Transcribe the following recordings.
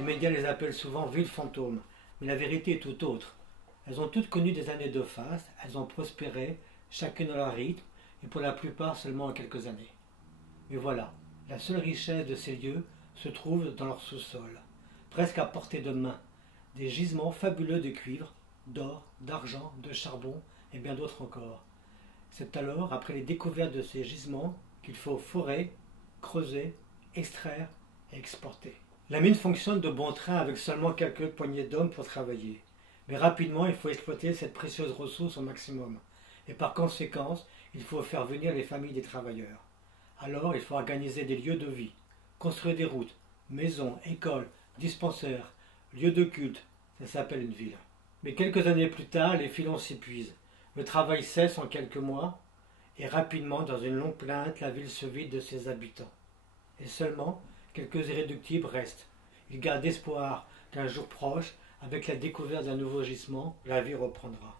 Les médias les appellent souvent villes fantômes, mais la vérité est tout autre. Elles ont toutes connu des années de faste, elles ont prospéré, chacune à leur rythme, et pour la plupart seulement en quelques années. Mais voilà, la seule richesse de ces lieux se trouve dans leur sous-sol, presque à portée de main, des gisements fabuleux de cuivre, d'or, d'argent, de charbon et bien d'autres encore. C'est alors, après les découvertes de ces gisements, qu'il faut forer, creuser, extraire et exporter. La mine fonctionne de bon train avec seulement quelques poignées d'hommes pour travailler. Mais rapidement, il faut exploiter cette précieuse ressource au maximum. Et par conséquent, il faut faire venir les familles des travailleurs. Alors, il faut organiser des lieux de vie, construire des routes, maisons, écoles, dispensaires, lieux de culte. Ça s'appelle une ville. Mais quelques années plus tard, les filons s'épuisent. Le travail cesse en quelques mois, et rapidement, dans une longue plainte, la ville se vide de ses habitants. Et seulement, quelques irréductibles restent. Ils gardent espoir qu'un jour proche, avec la découverte d'un nouveau gisement, la vie reprendra.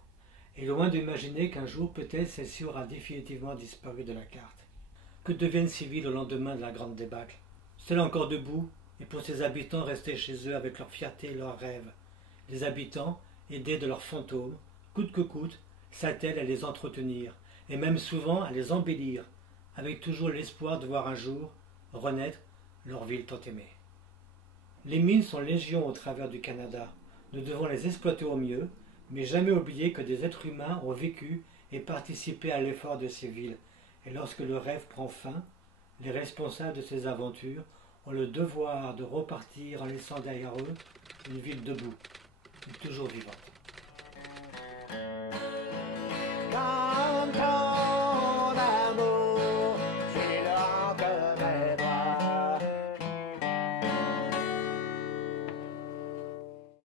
Et loin d'imaginer qu'un jour, peut-être, celle-ci aura définitivement disparu de la carte. Que deviennent ces villes au lendemain de la grande débâcle? Sont-elles encore debout, et pour ses habitants restés chez eux avec leur fierté et leurs rêves? Les habitants, aidés de leurs fantômes, coûte que coûte, s'attellent à les entretenir, et même souvent à les embellir, avec toujours l'espoir de voir un jour renaître leur ville tant aimée. Les mines sont légion au travers du Canada. Nous devons les exploiter au mieux, mais jamais oublier que des êtres humains ont vécu et participé à l'effort de ces villes. Et lorsque le rêve prend fin, les responsables de ces aventures ont le devoir de repartir en laissant derrière eux une ville debout, et toujours vivante.